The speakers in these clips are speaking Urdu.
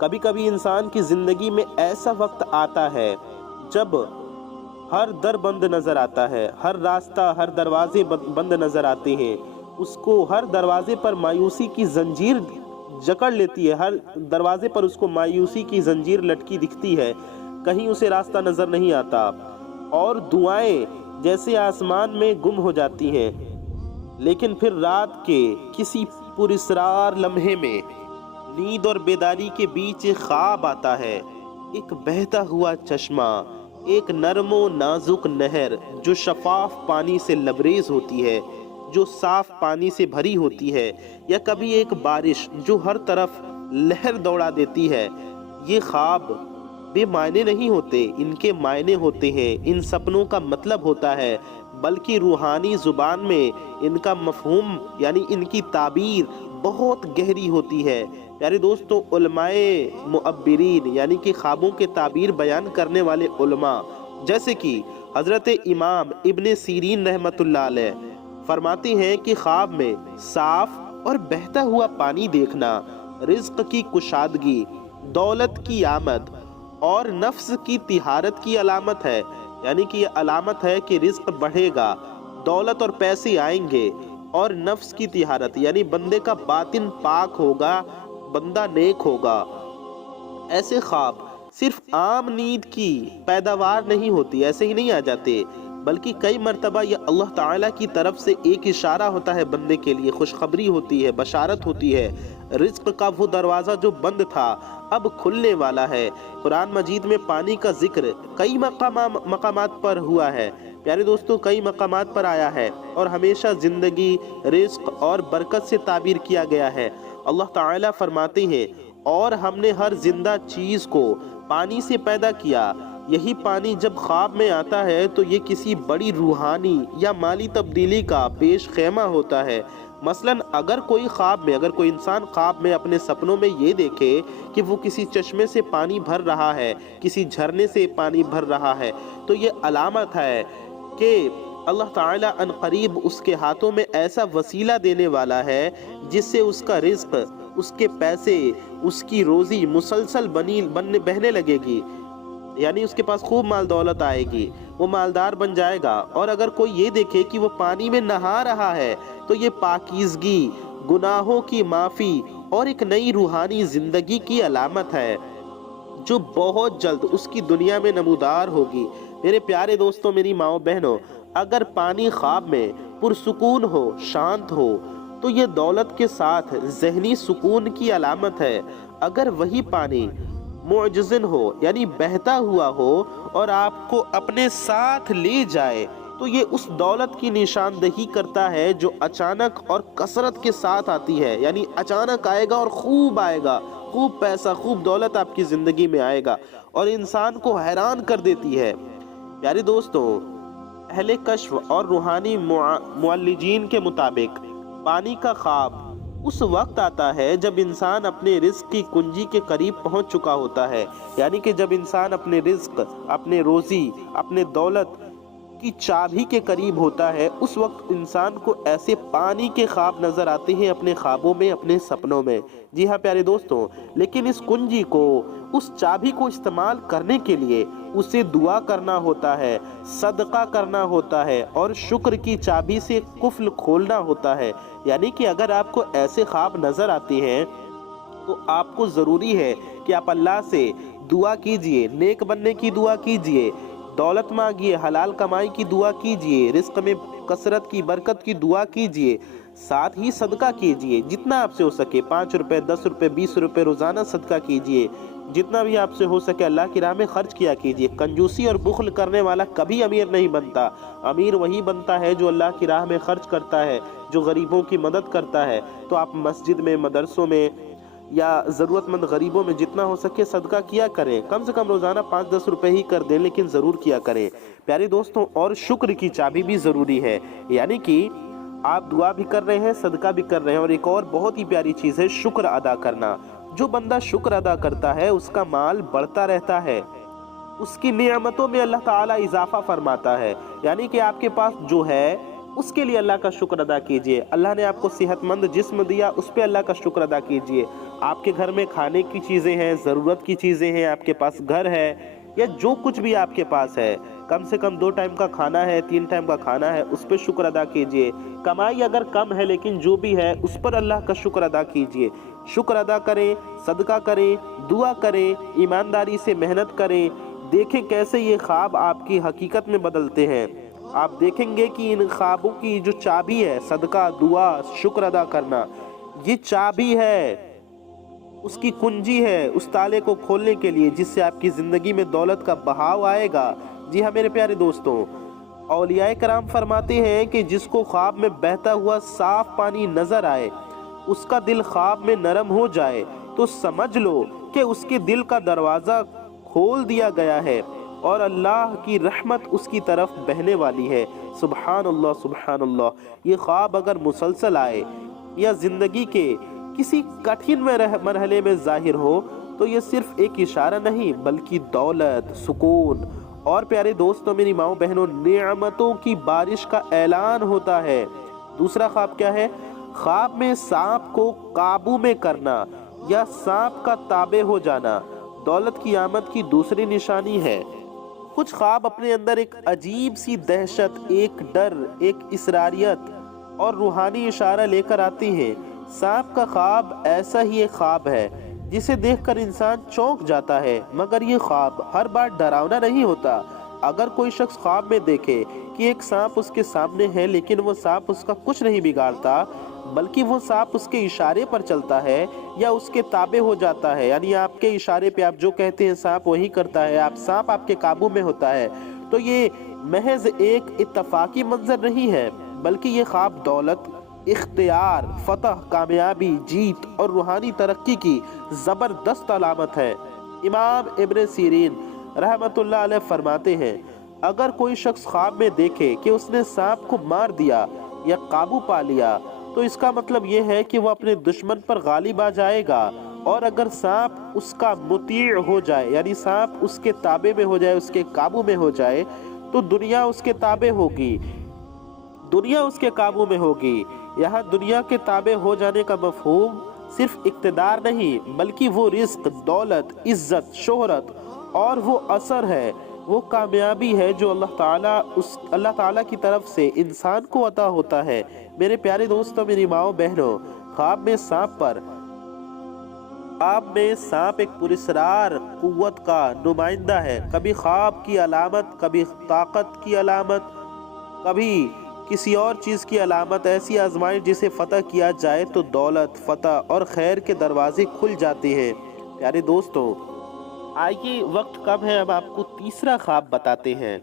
کبھی کبھی انسان کی زندگی میں ایسا وقت آتا ہے جب ہر در بند نظر آتا ہے، ہر راستہ، ہر دروازے بند نظر آتے ہیں، اس کو ہر دروازے پر مایوسی کی زنجیر جکڑ لیتی ہے، ہر دروازے پر اس کو مایوسی کی زنجیر لٹکی دکھتی ہے، کہیں اسے راستہ نظر نہیں آتا، اور دعائیں جیسے آسمان میں گم ہو جاتی ہیں۔ لیکن پھر رات کے کسی پراسرار لمحے میں نیند اور بیداری کے بیچ ایک خواب آتا ہے، ایک بہتا ہوا چشمہ، ایک نرم و نازک نہر جو شفاف پانی سے لبریز ہوتی ہے، جو صاف پانی سے بھری ہوتی ہے، یا کبھی ایک بارش جو ہر طرف لہر دوڑا دیتی ہے۔ یہ خواب بے معنی نہیں ہوتے، ان کے معنی ہوتے ہیں، ان سپنوں کا مطلب ہوتا ہے، بلکہ روحانی زبان میں ان کا مفہوم یعنی ان کی تعبیر بہت گہری ہوتی ہے۔ پیارے دوستو، علماء معبرین یعنی کہ خوابوں کے تعبیر بیان کرنے والے علماء جیسے کہ حضرت امام ابن سیرین رحمۃ اللہ علیہ فرماتے ہیں کہ خواب میں صاف اور بہتا ہوا پانی دیکھنا رزق کی کشادگی، دولت کی آمد اور نفس کی طہارت کی علامت ہے، یعنی کہ یہ علامت ہے کہ رزق بڑھے گا، دولت اور پیسے آئیں گے، اور نفس کی طہارت یعنی بندے کا باطن پاک ہوگا، بندہ نیک ہوگا۔ ایسے خواب صرف عام نیند کی پیداوار نہیں ہوتی، ایسے ہی نہیں آ جاتے، بلکہ کئی مرتبہ یہ اللہ تعالیٰ کی طرف سے ایک اشارہ ہوتا ہے، بندے کے لیے خوشخبری ہوتی ہے، بشارت ہوتی ہے، رزق کا وہ دروازہ جو بند تھا اب کھلنے والا ہے۔ قرآن مجید میں پانی کا ذکر کئی مقامات پر ہوا ہے، پیارے دوستو، کئی مقامات پر آیا ہے، اور ہمیشہ زندگی، رزق اور برکت سے تعبیر کیا گیا ہے۔ اللہ تعالیٰ فرماتے ہیں، اور ہم نے ہر زندہ چیز کو پانی سے پیدا کیا۔ یہی پانی جب خواب میں آتا ہے تو یہ کسی بڑی روحانی یا مالی تبدیلی کا پیش خیمہ ہوتا ہے۔ مثلاً اگر کوئی انسان خواب میں اپنے سپنوں میں یہ دیکھے کہ وہ کسی چشمے سے پانی بھر رہا ہے، کسی جھرنے سے پانی بھر رہا ہے، تو یہ علامت ہے کہ اللہ تعالیٰ ان قریب اس کے ہاتھوں میں ایسا وسیلہ دینے والا ہے جس سے اس کا رزق، اس کے پیسے، اس کی روزی مسلسل بہنے لگے گی، یعنی اس کے پاس خوب مال دولت آئے گی، وہ مالدار بن جائے گا۔ اور اگر کوئی یہ دیکھے کہ وہ پانی میں نہا رہا ہے تو یہ پاکیزگی، گناہوں کی معافی اور ایک نئی روحانی زندگی کی علامت ہے جو بہت جلد اس کی دنیا میں نمودار ہوگی۔ میرے پیارے دوستوں، میری ماؤں بہنوں، اگر پانی خواب میں پرسکون ہو، شانت ہو، تو یہ دولت کے ساتھ ذہنی سکون کی علامت ہے۔ اگر وہی پانی معجزن ہو یعنی بہتا ہوا ہو اور آپ کو اپنے ساتھ لے جائے تو یہ اس دولت کی نشاندہی کرتا ہے جو اچانک اور کثرت کے ساتھ آتی ہے، یعنی اچانک آئے گا اور خوب آئے گا، خوب پیسہ، خوب دولت آپ کی زندگی میں آئے گا اور انسان کو حیران کر دیتی ہے۔ پیارے دوستوں، اہل کشف اور روحانی معالجین کے مطابق پانی کا خواب اس وقت آتا ہے جب انسان اپنے رزق کی کنجی کے قریب پہنچ چکا ہوتا ہے، یعنی کہ جب انسان اپنے رزق، اپنے روزی، اپنے دولت کی چابی کے قریب ہوتا ہے، اس وقت انسان کو ایسے پانی کے خواب نظر آتے ہیں اپنے خوابوں میں، اپنے سپنوں میں۔ جی ہاں پیارے دوستوں، لیکن اس کنجی کو، اس چابی کو استعمال کرنے کے لیے اسے دعا کرنا ہوتا ہے، صدقہ کرنا ہوتا ہے اور شکر کی چابی سے قفل کھولنا ہوتا ہے۔ یعنی کہ اگر آپ کو ایسے خواب نظر آتے ہیں تو آپ کو ضروری ہے کہ آپ اللہ سے دعا کیجئے، نیک بننے کی دعا کیجئے، دولت مانگیے، حلال کمائی کی دعا کیجئے، رزق میں کثرت کی، برکت کی دعا کیجئے، ساتھ ہی صدقہ کیجئے جتنا آپ سے ہو سکے، 5 روپے، 10 روپے، 20 روپے روزانہ صدقہ کیجئے، جتنا بھی آپ سے ہو سکے اللہ کی راہ میں خرچ کیا کیجئے۔ کنجوسی اور بخل کرنے والا کبھی امیر نہیں بنتا، امیر وہی بنتا ہے جو اللہ کی راہ میں خرچ کرتا ہے، جو غریبوں کی مدد کرتا ہے۔ تو آپ مسجد میں، مدرسوں میں یا ضرورت مند غریبوں میں جتنا ہو سکے صدقہ کیا کریں، کم سے کم روزانہ 5-10 روپے ہی کر دیں، لیکن ضرور کیا کریں پیارے دوستوں۔ اور شکر کی چابی بھی ضروری ہے، یعنی کہ آپ دعا بھی کر رہے ہیں، صدقہ بھی کر رہے ہیں، اور ایک اور بہت ہی پیاری چیز ہے شکر ادا کرنا۔ جو بندہ شکر ادا کرتا ہے اس کا مال بڑھتا رہتا ہے، اس کی نعمتوں میں اللہ تعالیٰ اضافہ فرماتا ہے، یعنی کہ آپ کے پاس جو ہے اس کے لیے اللہ کا شکر ادا کیجئے۔ اللہ نے آپ کو صحت مند جسم دیا، اس پہ اللہ کا شکر ادا کیجئے۔ آپ کے گھر میں کھانے کی چیزیں ہیں، ضرورت کی چیزیں ہیں، آپ کے پاس گھر ہے یا جو کچھ بھی آپ کے پاس ہے، کم سے کم 2 ٹائم کا کھانا ہے، 3 ٹائم کا کھانا ہے، اس پہ شکر ادا کیجئے۔ کمائی اگر کم ہے لیکن جو بھی ہے اس پر اللہ کا شکر ادا کیجئے۔ شکر ادا کریں، صدقہ کریں، دعا کریں، ایمانداری سے محنت کریں۔ دیکھیں کیسے یہ خواب آپ کی حقیقت میں بدلتے ہیں۔ آپ دیکھیں گے کہ ان خوابوں کی جو چابی ہے، صدقہ، دعا، شکر ادا کرنا، یہ چابی ہے، اس کی کنجی ہے اس تالے کو کھولنے کے لیے جس سے آپ کی زندگی میں دولت کا بہاؤ آئے گا۔ جی ہاں میرے پیارے دوستوں، اولیاء کرام فرماتے ہیں کہ جس کو خواب میں بہتا ہوا صاف پانی نظر آئے، اس کا دل خواب میں نرم ہو جائے تو سمجھ لو کہ اس کے دل کا دروازہ کھول دیا گیا ہے اور اللہ کی رحمت اس کی طرف بہنے والی ہے۔ سبحان اللہ سبحان اللہ۔ یہ خواب اگر مسلسل آئے یا زندگی کے کسی کٹھن مرحلے میں ظاہر ہو تو یہ صرف ایک اشارہ نہیں بلکہ دولت، سکون اور پیارے دوستوں، میری ماؤں بہنوں، نعمتوں کی بارش کا اعلان ہوتا ہے۔ دوسرا خواب کیا ہے؟ خواب میں سانپ کو قابو میں کرنا یا سانپ کا تابع ہو جانا دولت کی آمد کی دوسری نشانی ہے۔ کچھ خواب اپنے اندر ایک عجیب سی دہشت، ایک ڈر، ایک اسراریت اور روحانی اشارہ لے کر آتی ہیں۔ سانپ کا خواب ایسا ہی ایک خواب ہے جسے دیکھ کر انسان چونک جاتا ہے، مگر یہ خواب ہر بار ڈراؤنا نہیں ہوتا۔ اگر کوئی شخص خواب میں دیکھے کہ ایک سانپ اس کے سامنے ہے لیکن وہ سانپ اس کا کچھ نہیں بگاڑتا بلکہ وہ سانپ اس کے اشارے پر چلتا ہے یا اس کے تابع ہو جاتا ہے، یعنی آپ کے اشارے پہ آپ جو کہتے ہیں سانپ وہی کرتا ہے، سانپ آپ کے قابو میں ہوتا ہے، تو یہ محض ایک اتفاقی منظر نہیں ہے بلکہ یہ خواب دولت، اختیار، فتح، کامیابی، جیت اور روحانی ترقی کی زبردست علامت ہے۔ امام ابن سیرین رحمت اللہ علیہ فرماتے ہیں، اگر کوئی شخص خواب میں دیکھے کہ اس نے سانپ کو مار دیا یا قابو پا لیا تو اس کا مطلب یہ ہے کہ وہ اپنے دشمن پر غالب آ جائے گا، اور اگر سانپ اس کا مطیع ہو جائے یعنی سانپ اس کے تابع میں ہو جائے، اس کے قابو میں ہو جائے تو دنیا اس کے تابع ہوگی، دنیا اس کے قابو میں ہوگی۔ یہاں دنیا کے تابع ہو جانے کا مفہوم صرف اقتدار نہیں بلکہ وہ رزق، دولت، عزت، شہرت اور وہ اثر ہے، وہ کامیابی ہے جو اللہ تعالیٰ کی طرف سے انسان کو عطا ہوتا ہے۔ میرے پیارے دوستوں، میری ماؤں بہنوں، خواب میں سانپ ایک پراسرار قوت کا نمائندہ ہے، کبھی خواب کی علامت، کبھی طاقت کی علامت، کبھی کسی اور چیز کی علامت۔ ایسی آزمائش جسے فتح کیا جائے تو دولت، فتح اور خیر کے دروازے کھل جاتے ہیں۔ پیارے دوستوں، آئیے وقت کم ہے، اب آپ کو تیسرا خواب بتاتے ہیں۔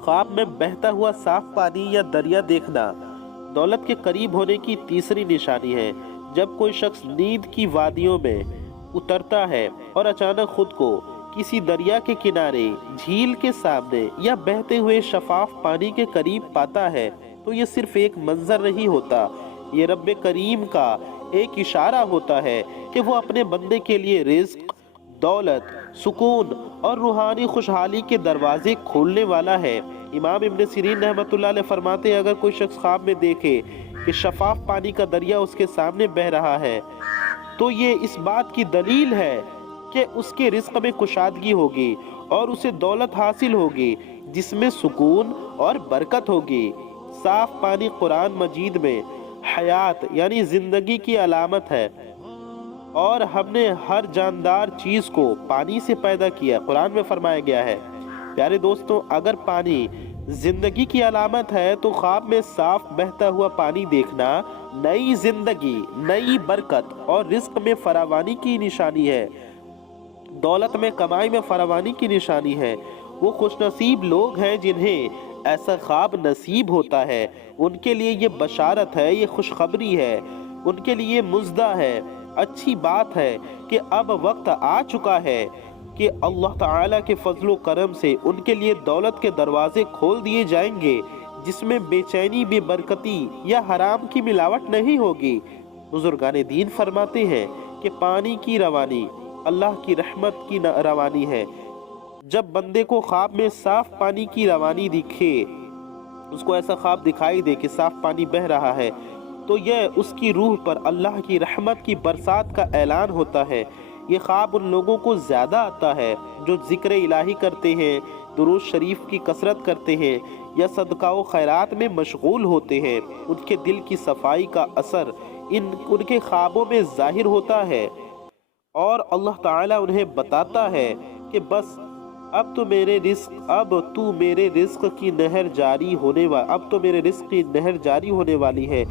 خواب میں بہتا ہوا صاف پانی یا دریا دیکھنا دولت کے قریب ہونے کی تیسری نشانی ہے۔ جب کوئی شخص نیند کی وادیوں میں اترتا ہے اور اچانک خود کو کسی دریا کے کنارے، جھیل کے سامنے یا بہتے ہوئے شفاف پانی کے قریب پاتا ہے تو یہ صرف ایک منظر نہیں ہوتا، یہ رب کریم کا ایک اشارہ ہوتا ہے کہ وہ اپنے بندے کے لیے رزق، دولت، سکون اور روحانی خوشحالی کے دروازے کھولنے والا ہے۔ امام ابن سیرین رحمت اللہ علیہ فرماتے ہیں، اگر کوئی شخص خواب میں دیکھے کہ شفاف پانی کا دریا اس کے سامنے بہہ رہا ہے تو یہ اس بات کی دلیل ہے کہ اس کے رزق میں کشادگی ہوگی اور اسے دولت حاصل ہوگی جس میں سکون اور برکت ہوگی۔ صاف پانی قرآن مجید میں حیات یعنی زندگی کی علامت ہے، اور ہم نے ہر جاندار چیز کو پانی سے پیدا کیا، قرآن میں فرمایا گیا ہے۔ پیارے دوستوں، اگر پانی زندگی کی علامت ہے تو خواب میں صاف بہتا ہوا پانی دیکھنا نئی زندگی، نئی برکت اور رزق میں فراوانی کی نشانی ہے، دولت میں، کمائی میں فراوانی کی نشانی ہے۔ وہ خوش نصیب لوگ ہیں جنہیں ایسا خواب نصیب ہوتا ہے، ان کے لیے یہ بشارت ہے، یہ خوشخبری ہے، ان کے لیے مزدہ ہے، اچھی بات ہے کہ اب وقت آ چکا ہے کہ اللہ تعالیٰ کے فضل و کرم سے ان کے لیے دولت کے دروازے کھول دیے جائیں گے جس میں بے چینی، بے برکتی یا حرام کی ملاوٹ نہیں ہوگی۔ بزرگان دین فرماتے ہیں کہ پانی کی روانی اللہ کی رحمت کی روانی ہے۔ جب بندے کو خواب میں صاف پانی کی روانی دکھے اس کو ایسا خواب دکھائی دے کہ صاف پانی بہہ رہا ہے، تو یہ اس کی روح پر اللہ کی رحمت کی برسات کا اعلان ہوتا ہے۔ یہ خواب ان لوگوں کو زیادہ آتا ہے جو ذکر الہی کرتے ہیں، درود شریف کی کثرت کرتے ہیں یا صدقہ و خیرات میں مشغول ہوتے ہیں۔ ان کے دل کی صفائی کا اثر ان کے خوابوں میں ظاہر ہوتا ہے، اور اللہ تعالیٰ انہیں بتاتا ہے کہ بس اب تو میرے رزق کی نہر جاری ہونے والی ہے۔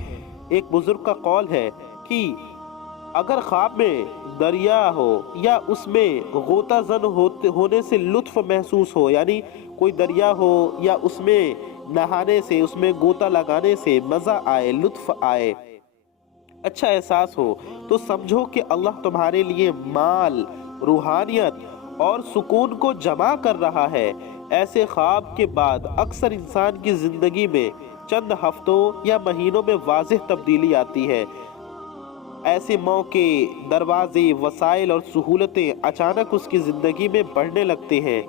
ایک بزرگ کا قول ہے کہ اگر خواب میں دریا ہو یا اس میں غوطہ زن ہونے سے لطف محسوس ہو، یعنی کوئی دریا ہو یا اس میں نہانے سے، اس میں غوطہ لگانے سے مزہ آئے، لطف آئے، اچھا احساس ہو، تو سمجھو کہ اللہ تمہارے لیے مال، روحانیت اور سکون کو جمع کر رہا ہے۔ ایسے خواب کے بعد اکثر انسان کی زندگی میں چند ہفتوں یا مہینوں میں واضح تبدیلی آتی ہے۔ ایسے موقع، دروازے، وسائل اور سہولتیں اچانک اس کی زندگی میں بڑھنے لگتے ہیں۔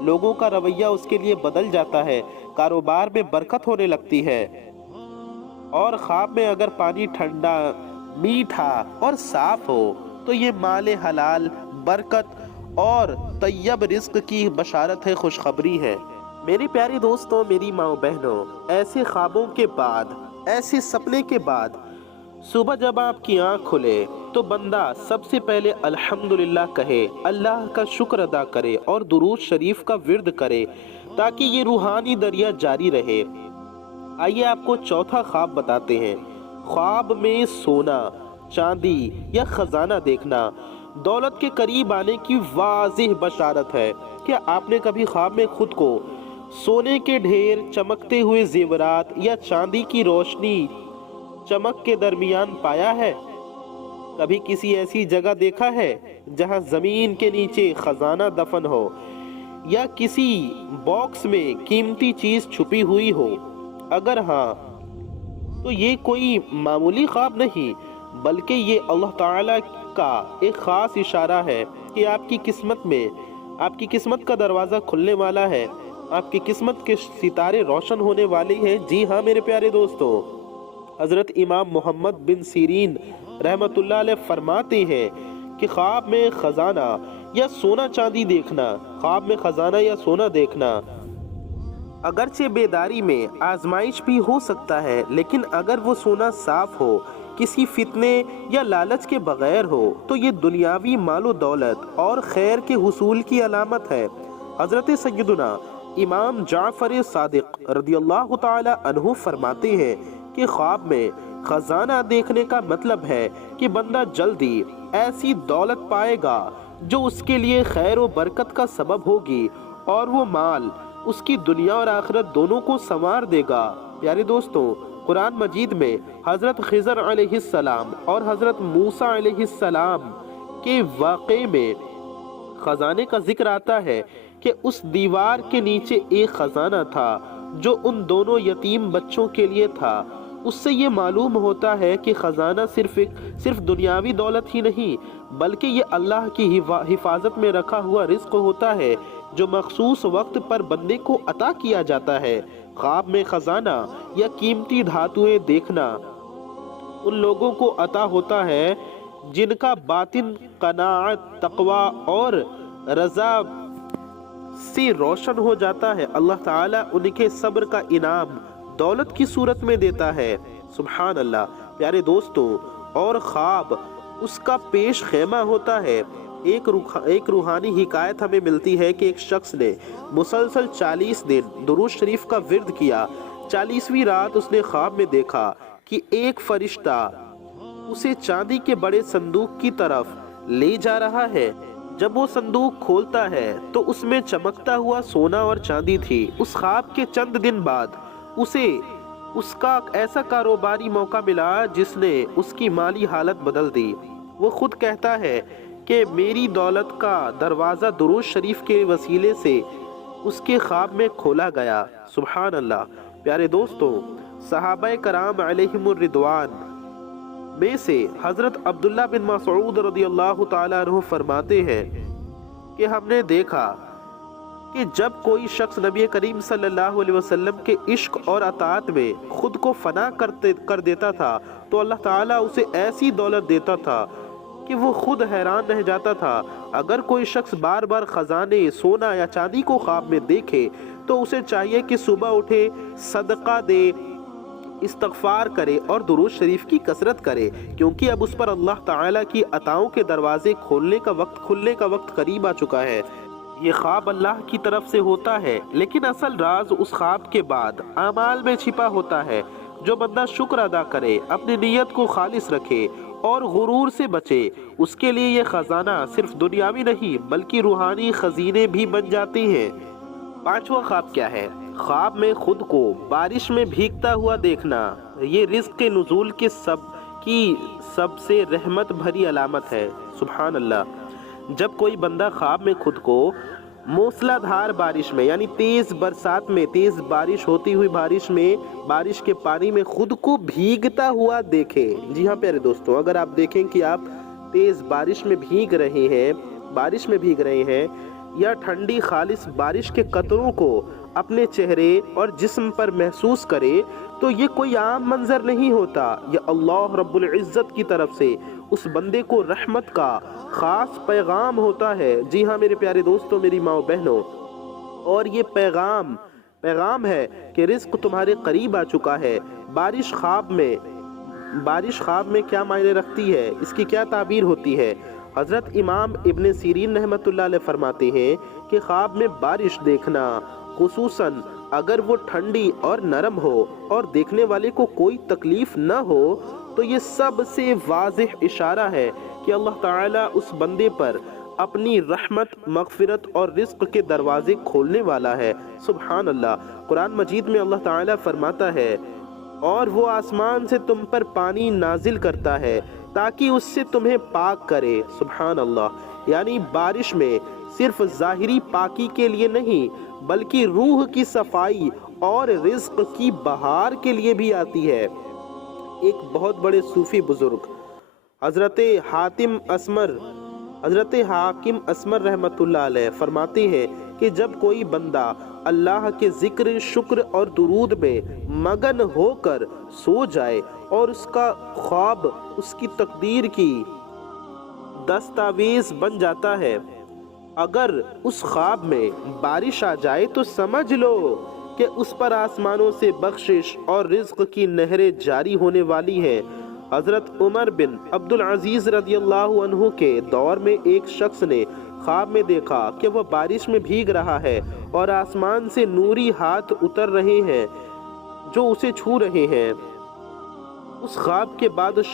لوگوں کا رویہ اس کے لیے بدل جاتا ہے، کاروبار میں برکت ہونے لگتی ہے، اور خواب میں اگر پانی ٹھنڈا، میٹھا اور صاف ہو تو یہ مال حلال، برکت اور طیب رزق کی بشارت ہے، خوشخبری ہے۔ میری پیاری دوستوں، میری ماں بہنوں، ایسے خوابوں کے بعد، ایسے سپنے کے بعد صبح جب آپ کی آنکھ کھلے تو بندہ سب سے پہلے الحمدللہ کہے، اللہ کا شکر ادا کرے اور درود شریف کا ورد کرے تاکہ یہ روحانی دریا جاری رہے۔ آئیے آپ کو چوتھا خواب بتاتے ہیں۔ خواب میں سونا، چاندی یا خزانہ دیکھنا دولت کے قریب آنے کی واضح بشارت ہے۔ کیا آپ نے کبھی خواب میں خود کو سونے کے ڈھیر، چمکتے ہوئے زیورات یا چاندی کی روشنی چمک کے درمیان پایا ہے؟ کبھی کسی ایسی جگہ دیکھا ہے جہاں زمین کے نیچے خزانہ دفن ہو یا کسی باکس میں قیمتی چیز چھپی ہوئی ہو؟ اگر ہاں تو یہ کوئی معمولی خواب نہیں، بلکہ یہ اللہ تعالیٰ کا ایک خاص اشارہ ہے کہ آپ کی قسمت کا دروازہ کھلنے والا ہے، آپ کی قسمت کے ستارے روشن ہونے والے ہیں۔ جی ہاں میرے پیارے دوستوں، حضرت امام محمد بن سیرین رحمت اللہ علیہ فرماتے ہیں کہ خواب میں خزانہ یا سونا چاندی دیکھنا، خواب میں خزانہ یا سونا دیکھنا اگرچہ بیداری میں آزمائش بھی ہو سکتا ہے، لیکن اگر وہ سونا صاف ہو، کسی فتنے یا لالچ کے بغیر ہو، تو یہ دنیاوی مال و دولت اور خیر کے حصول کی علامت ہے۔ حضرت سیدنا امام جعفر صادق رضی اللہ تعالی عنہ فرماتے ہیں کہ خواب میں خزانہ دیکھنے کا مطلب ہے کہ بندہ جلدی ایسی دولت پائے گا جو اس کے لیے خیر و برکت کا سبب ہوگی، اور وہ مال اس کی دنیا اور آخرت دونوں کو سنوار دے گا۔ پیارے دوستوں، قرآن مجید میں حضرت خضر علیہ السلام اور حضرت موسیٰ علیہ السلام کے واقعے میں خزانے کا ذکر آتا ہے کہ اس دیوار کے نیچے ایک خزانہ تھا جو ان دونوں یتیم بچوں کے لیے تھا۔ اس سے یہ معلوم ہوتا ہے کہ خزانہ صرف دنیاوی دولت ہی نہیں، بلکہ یہ اللہ کی حفاظت میں رکھا ہوا رزق ہوتا ہے جو مخصوص وقت پر بندے کو عطا کیا جاتا ہے۔ خواب میں خزانہ یا قیمتی دھاتویں دیکھنا ان لوگوں کو عطا ہوتا ہے جن کا باطن قناعت، تقوی اور رضا سے روشن ہو جاتا ہے۔ اللہ تعالیٰ ان کے صبر کا انعام دولت کی صورت میں دیتا ہے۔ سبحان اللہ۔ پیارے دوستوں، اور خواب اس کا پیش خیمہ ہوتا ہے۔ ایک روحانی حکایت ہمیں ملتی ہے کہ ایک شخص نے مسلسل 40 دن درود شریف کا ورد کیا۔ 40ویں رات اس نے خواب میں دیکھا کہ ایک فرشتہ اسے چاندی کے بڑے صندوق کی طرف لے جا رہا ہے۔ جب وہ صندوق کھولتا ہے تو اس میں چمکتا ہوا سونا اور چاندی تھی۔ اس خواب کے چند دن بعد اسے اس کا ایسا کاروباری موقع ملا جس نے اس کی مالی حالت بدل دی۔ وہ خود کہتا ہے کہ میری دولت کا دروازہ درود شریف کے وسیلے سے اس کے خواب میں کھولا گیا۔ سبحان اللہ۔ پیارے دوستوں، صحابہ کرام علیہم الرضوان میں سے حضرت عبداللہ بن مسعود رضی اللہ تعالیٰ عنہ فرماتے ہیں کہ ہم نے دیکھا کہ جب کوئی شخص نبی کریم صلی اللہ علیہ وسلم کے عشق اور اطاعت میں خود کو فنا کر دیتا تھا تو اللہ تعالیٰ اسے ایسی دولت دیتا تھا کہ وہ خود حیران رہ جاتا تھا۔ اگر کوئی شخص بار بار خزانے، سونا یا چاندی کو خواب میں دیکھے تو اسے چاہیے کہ صبح اٹھے، صدقہ دے، استغفار کرے اور درود شریف کی کثرت کرے، کیونکہ اب اس پر اللہ تعالیٰ کی عطاؤں کے دروازے کھلنے کا وقت قریب آ چکا ہے۔ یہ خواب اللہ کی طرف سے ہوتا ہے، لیکن اصل راز اس خواب کے بعد اعمال میں چھپا ہوتا ہے۔ جو بندہ شکر ادا کرے، اپنی نیت کو خالص رکھے اور غرور سے بچے، اس کے لیے یہ خزانہ صرف دنیاوی نہیں بلکہ روحانی خزینے بھی بن جاتے ہیں۔ پانچواں خواب کیا ہے؟ خواب میں خود کو بارش میں بھیگتا ہوا دیکھنا یہ رزق کے نزول کی سب سے رحمت بھری علامت ہے۔ سبحان اللہ۔ جب کوئی بندہ خواب میں خود کو موسلا دھار بارش میں، یعنی تیز برسات میں، تیز بارش ہوتی ہوئی بارش کے پانی میں خود کو بھیگتا ہوا دیکھے، جی ہاں پیارے دوستوں، اگر آپ دیکھیں کہ آپ تیز بارش میں بھیگ رہے ہیں یا ٹھنڈی خالص بارش کے قطروں کو اپنے چہرے اور جسم پر محسوس کرے تو یہ کوئی عام منظر نہیں ہوتا، یہ اللہ رب العزت کی طرف سے اس بندے کو رحمت کا خاص پیغام ہوتا ہے۔ جی ہاں میرے پیارے دوستوں، میری ماں و بہنوں، اور یہ پیغام ہے کہ رزق تمہارے قریب آ چکا ہے۔ بارش خواب میں کیا معنی رکھتی ہے، اس کی کیا تعبیر ہوتی ہے؟ حضرت امام ابن سیرین رحمۃ اللہ علیہ فرماتے ہیں کہ خواب میں بارش دیکھنا، خصوصاً اگر وہ ٹھنڈی اور نرم ہو اور دیکھنے والے کو کوئی تکلیف نہ ہو، تو یہ سب سے واضح اشارہ ہے کہ اللہ تعالیٰ اس بندے پر اپنی رحمت، مغفرت اور رزق کے دروازے کھولنے والا ہے۔ سبحان اللہ۔ قرآن مجید میں اللہ تعالیٰ فرماتا ہے، اور وہ آسمان سے تم پر پانی نازل کرتا ہے تاکہ اس سے تمہیں پاک کرے۔ سبحان اللہ۔ یعنی بارش میں صرف ظاہری پاکی کے لیے نہیں بلکہ روح کی صفائی اور رزق کی بہار کے لیے بھی آتی ہے۔ ایک بہت بڑے صوفی بزرگ حضرت حاکم اسمر رحمۃ اللہ علیہ فرماتے ہیں کہ جب کوئی بندہ اللہ کے ذکر، شکر اور درود میں مگن ہو کر سو جائے اور اس کا خواب اس کی تقدیر کی دستاویز بن جاتا ہے، اگر اس خواب میں بارش آ جائے تو سمجھ لو کہ اس پر آسمانوں سے بخشش اور رزق کی نہریں جاری ہونے والی ہیں۔ حضرت عمر بن عبد العزیز رضی اللہ عنہ کے دور میں ایک شخص نے خواب میں دیکھا کہ وہ بارش میں بھیگ رہا ہے اور آسمان سے نوری ہاتھ اتر رہے ہیں جو اسے چھو رہے ہیں۔ اس خواب کے بعد اس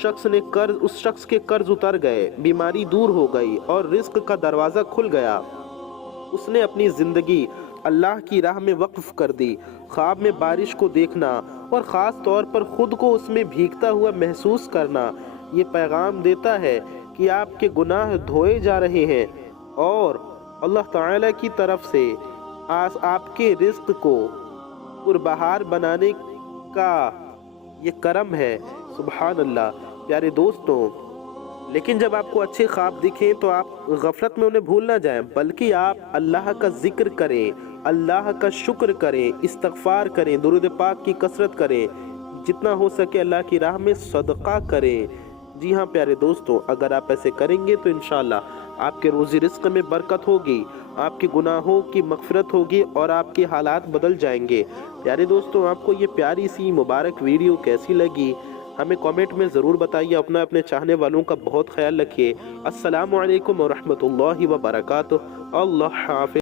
شخص کے قرض اتر گئے، بیماری دور ہو گئی اور رزق کا دروازہ کھل گیا۔ اس نے اپنی زندگی اللہ کی راہ میں وقف کر دی۔ خواب میں بارش کو دیکھنا اور خاص طور پر خود کو اس میں بھیگتا ہوا محسوس کرنا یہ پیغام دیتا ہے کہ آپ کے گناہ دھوئے جا رہے ہیں اور اللہ تعالیٰ کی طرف سے آپ کے رزق کو پربہار بنانے کا یہ کرم ہے۔ سبحان اللہ۔ پیارے دوستوں، لیکن جب آپ کو اچھے خواب دکھیں تو آپ غفلت میں انہیں بھول نہ جائیں، بلکہ آپ اللہ کا ذکر کریں، اللہ کا شکر کریں، استغفار کریں، درود پاک کی کثرت کریں، جتنا ہو سکے اللہ کی راہ میں صدقہ کریں۔ جی ہاں پیارے دوستوں، اگر آپ ایسے کریں گے تو انشاءاللہ آپ کے روزی رزق میں برکت ہوگی، آپ کے گناہوں کی مغفرت ہوگی اور آپ کے حالات بدل جائیں گے۔ پیارے دوستوں، آپ کو یہ پیاری سی مبارک ویڈیو کیسی لگی ہمیں کامنٹ میں ضرور بتائیے۔ اپنے چاہنے والوں کا بہت خیال رکھیے۔ السلام علیکم ورحمۃ اللہ وبرکاتہ۔ اللہ حافظ۔